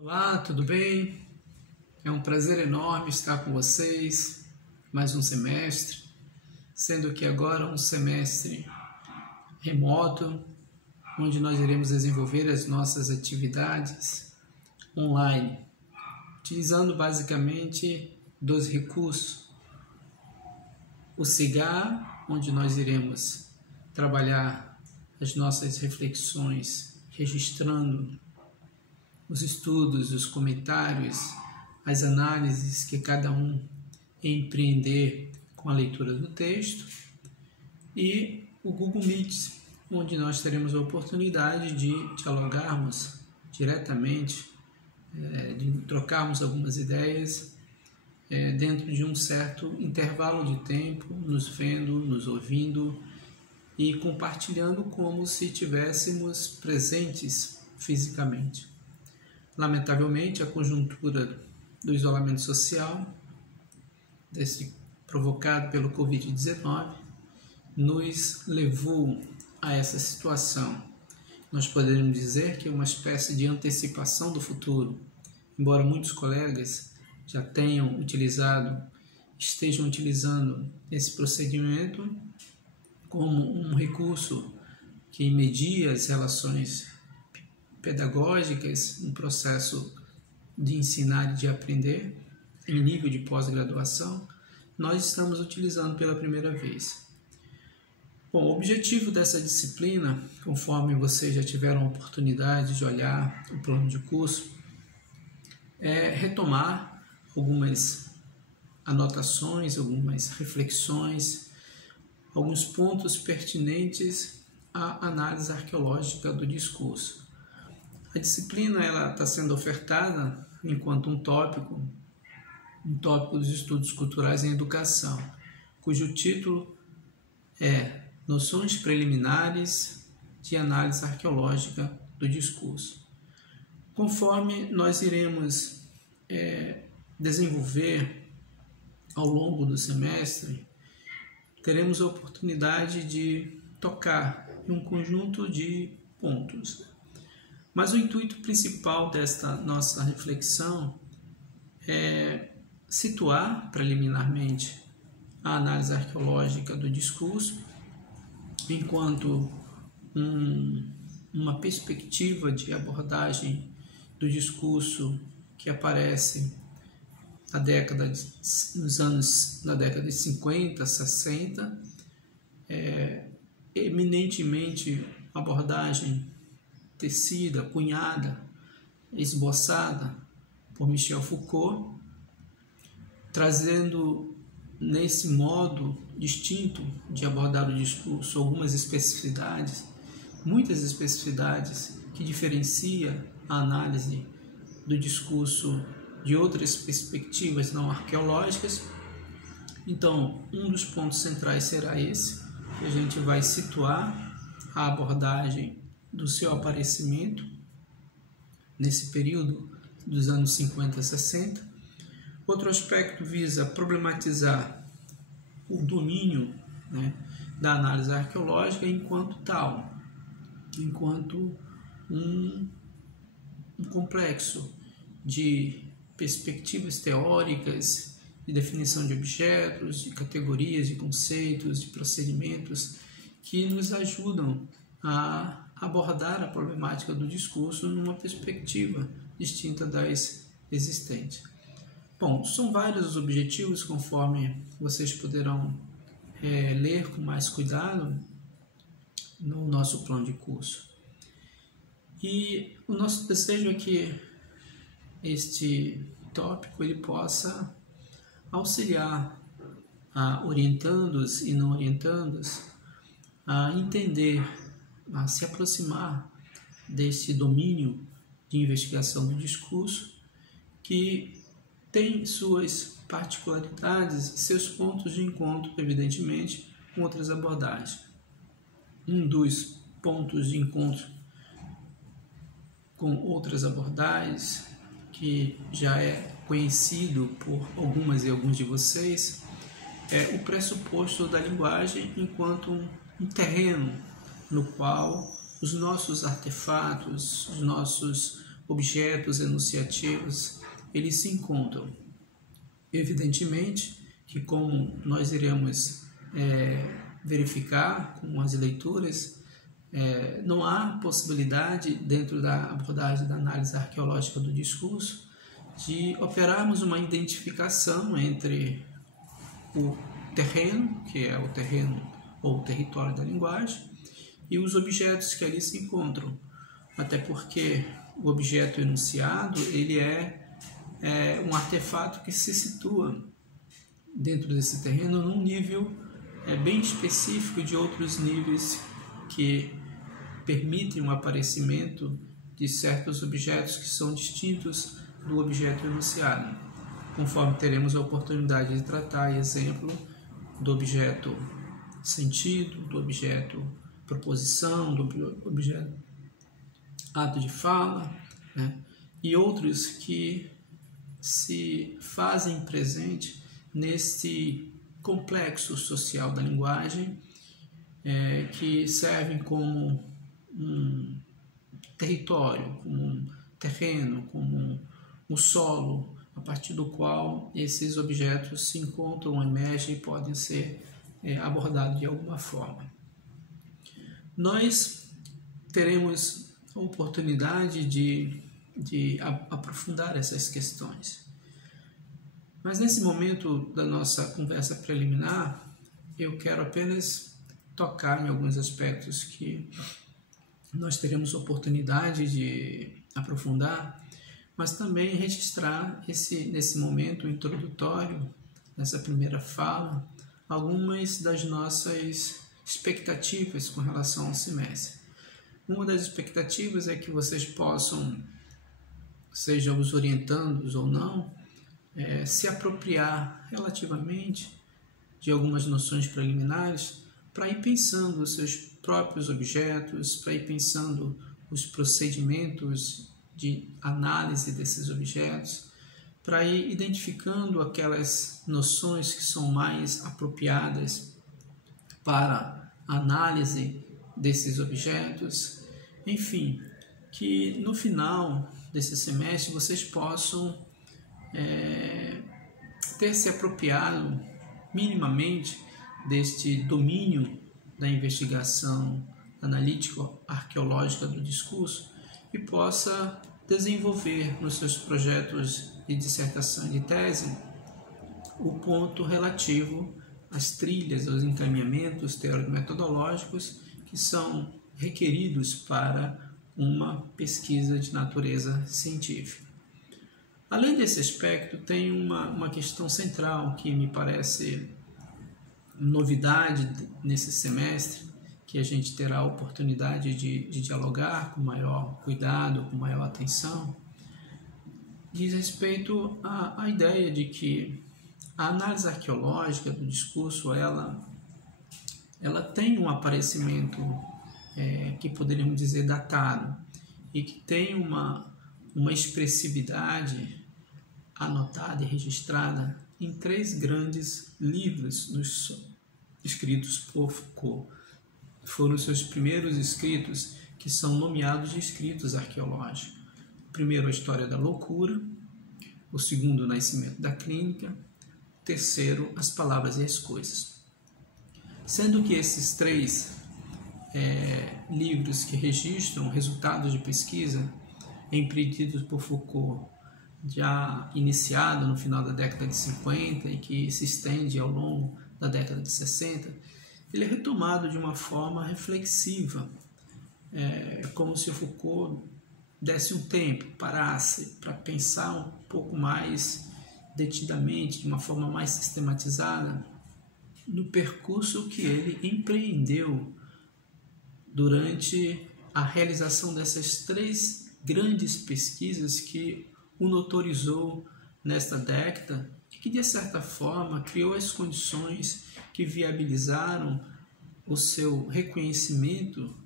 Olá, tudo bem? É um prazer enorme estar com vocês, mais um semestre, sendo que agora um semestre remoto, onde nós iremos desenvolver as nossas atividades online, utilizando basicamente dois recursos. O CIGAR, onde nós iremos trabalhar as nossas reflexões, registrando os estudos, os comentários, as análises que cada um empreender com a leitura do texto, e o Google Meet, onde nós teremos a oportunidade de dialogarmos diretamente, de trocarmos algumas ideias dentro de um certo intervalo de tempo, nos vendo, nos ouvindo e compartilhando como se estivéssemos presentes fisicamente. Lamentavelmente, a conjuntura do isolamento social, provocado pelo Covid-19, nos levou a essa situação. Nós poderíamos dizer que é uma espécie de antecipação do futuro, embora muitos colegas já estejam utilizando esse procedimento como um recurso que media as relações pedagógicas, um processo de ensinar e de aprender em nível de pós-graduação, nós estamos utilizando pela primeira vez. Bom, o objetivo dessa disciplina, conforme vocês já tiveram a oportunidade de olhar o plano de curso, é retomar algumas anotações, algumas reflexões, alguns pontos pertinentes à análise arqueológica do discurso. A disciplina está sendo ofertada enquanto um tópico dos estudos culturais em educação, cujo título é Noções Preliminares de Análise Arqueológica do Discurso. Conforme nós iremos desenvolver ao longo do semestre, teremos a oportunidade de tocar em um conjunto de pontos. Mas o intuito principal desta nossa reflexão é situar preliminarmente a análise arqueológica do discurso enquanto uma perspectiva de abordagem do discurso que aparece na década de 50, 60, eminentemente abordagem tecida, cunhada, esboçada por Michel Foucault, trazendo nesse modo distinto de abordar o discurso algumas especificidades, muitas especificidades que diferencia a análise do discurso de outras perspectivas não arqueológicas. Então, um dos pontos centrais será esse, que a gente vai situar a abordagem do seu aparecimento nesse período dos anos 50 a 60. Outro aspecto visa problematizar o domínio da análise arqueológica enquanto tal, enquanto um complexo de perspectivas teóricas, de definição de objetos, de categorias, de conceitos, de procedimentos que nos ajudam a abordar a problemática do discurso numa perspectiva distinta das existentes. Bom, são vários os objetivos, conforme vocês poderão ler com mais cuidado no nosso plano de curso. E o nosso desejo é que este tópico ele possa auxiliar a orientandos e não orientandos a entender, a se aproximar desse domínio de investigação do discurso que tem suas particularidades e seus pontos de encontro, evidentemente, com outras abordagens. Um dos pontos de encontro com outras abordagens, que já é conhecido por algumas e alguns de vocês, é o pressuposto da linguagem enquanto um terreno no qual os nossos artefatos, os nossos objetos enunciativos, eles se encontram. Evidentemente que, como nós iremos verificar com as leituras, não há possibilidade, dentro da abordagem da análise arqueológica do discurso, de operarmos uma identificação entre o terreno, que é o terreno ou o território da linguagem, e os objetos que ali se encontram. Até porque o objeto enunciado ele é um artefato que se situa dentro desse terreno num nível bem específico de outros níveis que permitem o aparecimento de certos objetos que são distintos do objeto enunciado, conforme teremos a oportunidade de tratar, exemplo, do objeto sentido, do objeto proposição, do objeto ato de fala, né? E outros que se fazem presente nesse complexo social da linguagem, que servem como um território, como um terreno, como um solo, a partir do qual esses objetos se encontram, emergem e podem ser abordados de alguma forma. Nós teremos a oportunidade de aprofundar essas questões. Mas nesse momento da nossa conversa preliminar, eu quero apenas tocar em alguns aspectos que nós teremos oportunidade de aprofundar, mas também registrar nesse momento introdutório, nessa primeira fala, algumas das nossas expectativas com relação ao semestre. Uma das expectativas é que vocês possam, seja os orientandos ou não, se apropriar relativamente de algumas noções preliminares para ir pensando os seus próprios objetos, para ir pensando os procedimentos de análise desses objetos, para ir identificando aquelas noções que são mais apropriadas para a análise desses objetos. Enfim, que no final desse semestre vocês possam ter se apropriado minimamente deste domínio da investigação analítico-arqueológica do discurso e possa desenvolver nos seus projetos de dissertação e de tese o ponto relativo às trilhas, aos encaminhamentos teórico-metodológicos que são requeridos para uma pesquisa de natureza científica. Além desse aspecto, tem uma questão central que me parece novidade nesse semestre, que a gente terá a oportunidade de dialogar com maior cuidado, com maior atenção, diz respeito à ideia de que a análise arqueológica do discurso, ela tem um aparecimento que poderíamos dizer datado, e que tem uma expressividade anotada e registrada em 3 grandes livros escritos por Foucault. Foram os seus primeiros escritos que são nomeados de escritos arqueológicos. O primeiro, A História da Loucura; o segundo, O Nascimento da Clínica; o terceiro, As Palavras e as Coisas. Sendo que esses 3 livros que registram resultados de pesquisa empreendidos por Foucault, já iniciado no final da década de 50 e que se estende ao longo da década de 60, ele é retomado de uma forma reflexiva, como se Foucault desse um tempo, parasse para pensar um pouco mais detidamente, de uma forma mais sistematizada, no percurso que ele empreendeu durante a realização dessas 3 grandes pesquisas que o notorizou nesta década e que, de certa forma, criou as condições que viabilizaram o seu reconhecimento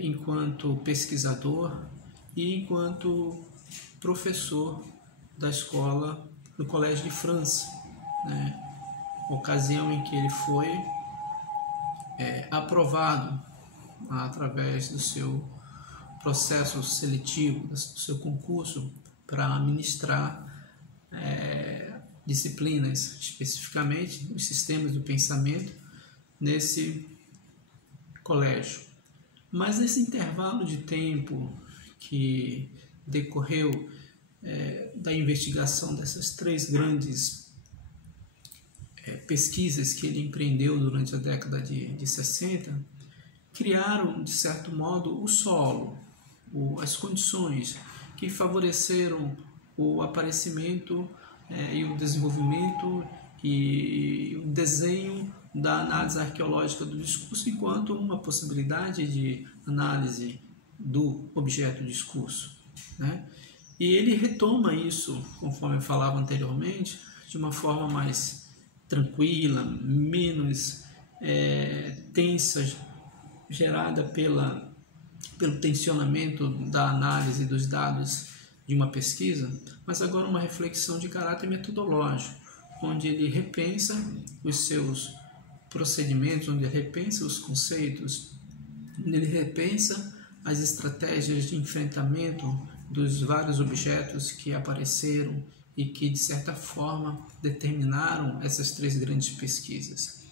enquanto pesquisador e enquanto professor da escola no Colégio de França, né? Ocasião em que ele foi aprovado através do seu processo seletivo do seu concurso para ministrar disciplinas, especificamente os sistemas do pensamento, nesse colégio. Mas nesse intervalo de tempo que decorreu da investigação dessas 3 grandes pesquisas que ele empreendeu durante a década de 60, criaram, de certo modo, o solo, as condições que favoreceram o aparecimento e o desenvolvimento e o desenho da análise arqueológica do discurso enquanto uma possibilidade de análise do objeto discurso, né? E ele retoma isso, conforme eu falava anteriormente, de uma forma mais tranquila, menos tensa, gerada pelo tensionamento da análise dos dados de uma pesquisa, mas agora uma reflexão de caráter metodológico, onde ele repensa os seus procedimentos, onde ele repensa os conceitos, onde ele repensa as estratégias de enfrentamento dos vários objetos que apareceram e que, de certa forma, determinaram essas 3 grandes pesquisas.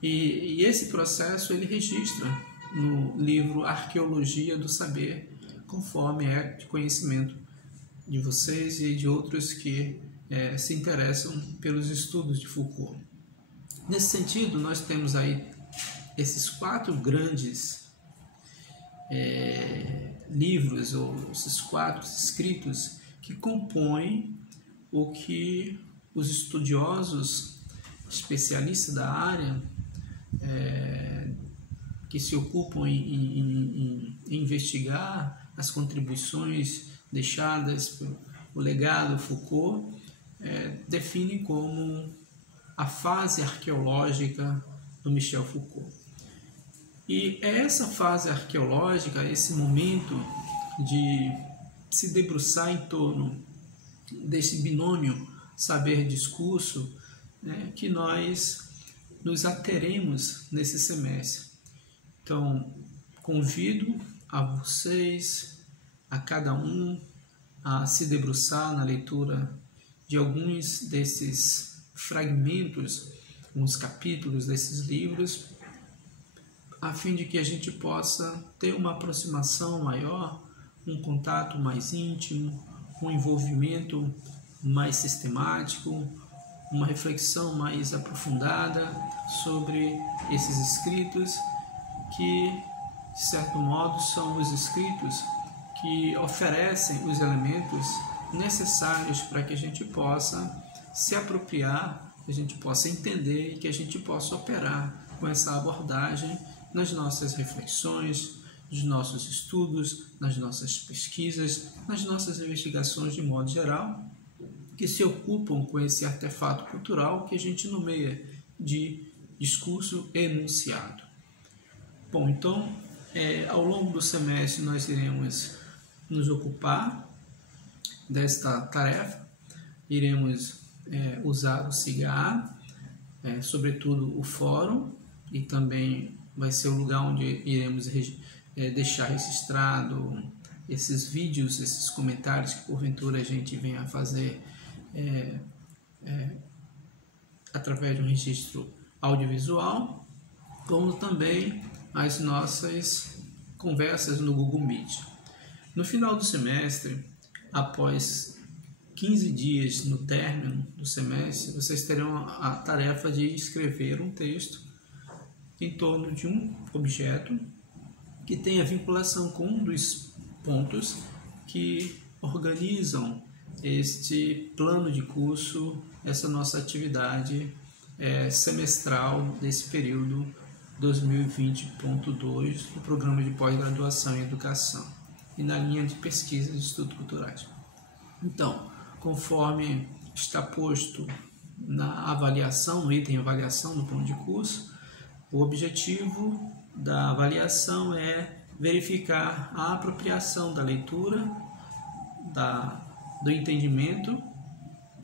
E esse processo ele registra no livro Arqueologia do Saber, conforme é de conhecimento de vocês e de outros que se interessam pelos estudos de Foucault. Nesse sentido, nós temos aí esses 4 grandes livros, ou esses 4 escritos que compõem o que os estudiosos, especialistas da área, que se ocupam em investigar as contribuições deixadas pelo legado Foucault, definem como a fase arqueológica do Michel Foucault. E é essa fase arqueológica, esse momento de se debruçar em torno desse binômio saber-discurso, que nós nos ateremos nesse semestre. Então, convido a vocês, a cada um, a se debruçar na leitura de alguns desses fragmentos, uns capítulos desses livros, a fim de que a gente possa ter uma aproximação maior, um contato mais íntimo, um envolvimento mais sistemático, uma reflexão mais aprofundada sobre esses escritos que, de certo modo, são os escritos que oferecem os elementos necessários para que a gente possa se apropriar, que a gente possa entender e que a gente possa operar com essa abordagem nas nossas reflexões, nos nossos estudos, nas nossas pesquisas, nas nossas investigações de modo geral, que se ocupam com esse artefato cultural que a gente nomeia de discurso enunciado. Bom, então, ao longo do semestre nós iremos nos ocupar desta tarefa, iremos usar o SIGA, sobretudo o fórum, e também vai ser o lugar onde iremos deixar registrado esses vídeos, esses comentários que porventura a gente venha a fazer através de um registro audiovisual, como também as nossas conversas no Google Meet. No final do semestre, após 15 dias no término do semestre, vocês terão a tarefa de escrever um texto em torno de um objeto que tenha vinculação com um dos pontos que organizam este plano de curso, essa nossa atividade semestral desse período 2020.2 do Programa de Pós-Graduação em Educação e na linha de pesquisa de estudos culturais. Então, conforme está posto na avaliação, no item avaliação do plano de curso, o objetivo da avaliação é verificar a apropriação da leitura, do entendimento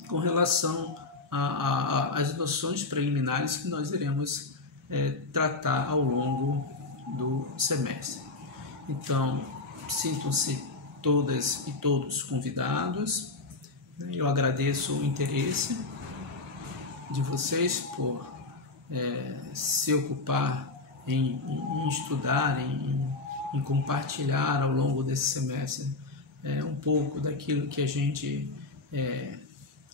com relação às noções preliminares que nós iremos tratar ao longo do semestre. Então, Sintam-se todas e todos convidados. Eu agradeço o interesse de vocês por se ocupar em estudar, em compartilhar ao longo desse semestre um pouco daquilo que a gente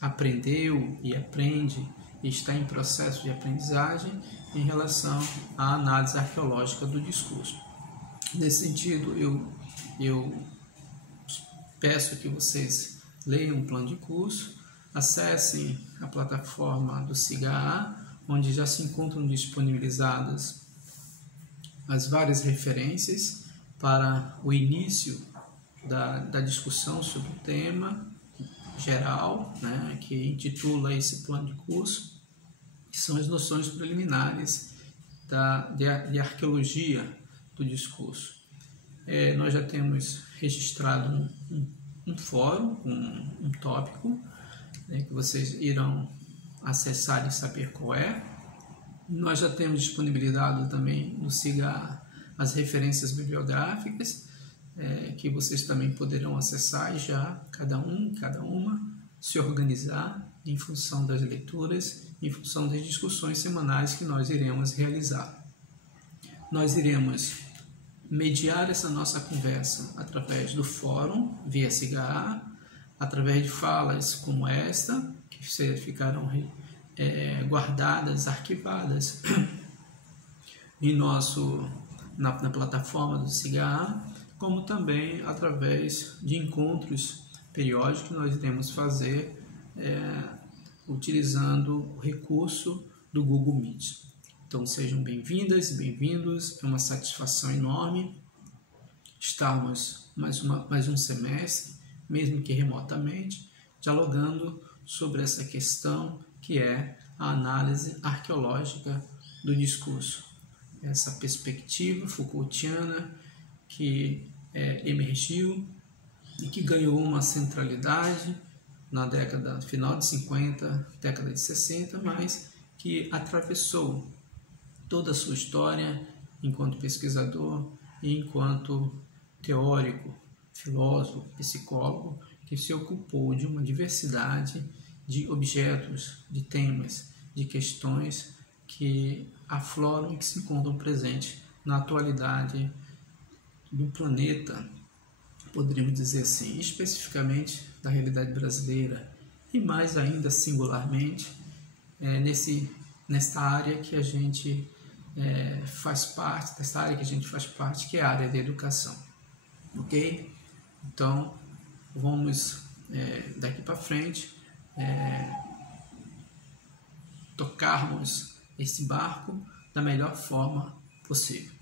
aprendeu e aprende e está em processo de aprendizagem em relação à análise arqueológica do discurso. Nesse sentido, eu peço que vocês leiam o plano de curso, acessem a plataforma do SIGA, onde já se encontram disponibilizadas as várias referências para o início da discussão sobre o tema geral, né, que intitula esse plano de curso, que são as noções preliminares de arqueologia do discurso. Nós já temos registrado um fórum, um tópico, que vocês irão acessar e saber qual é. Nós já temos disponibilizado também no SIGA as referências bibliográficas, que vocês também poderão acessar e já cada uma se organizar em função das leituras, em função das discussões semanais que nós iremos realizar. Nós iremos mediar essa nossa conversa através do fórum via SIGA, através de falas como esta, que ficarão guardadas, arquivadas na plataforma do SIGA, como também através de encontros periódicos que nós iremos fazer utilizando o recurso do Google Meet. Então sejam bem-vindas e bem-vindos, é uma satisfação enorme estarmos mais um semestre, mesmo que remotamente, dialogando sobre essa questão que é a análise arqueológica do discurso. Essa perspectiva Foucaultiana que emergiu e que ganhou uma centralidade na final de 50, década de 60, mas que atravessou toda a sua história enquanto pesquisador e enquanto teórico, filósofo, psicólogo, que se ocupou de uma diversidade de objetos, de temas, de questões que afloram e que se encontram presentes na atualidade do planeta, poderíamos dizer assim, especificamente da realidade brasileira e mais ainda singularmente nesta área que a gente faz parte, que é a área da educação, ok? Então, vamos daqui para frente tocarmos esse barco da melhor forma possível.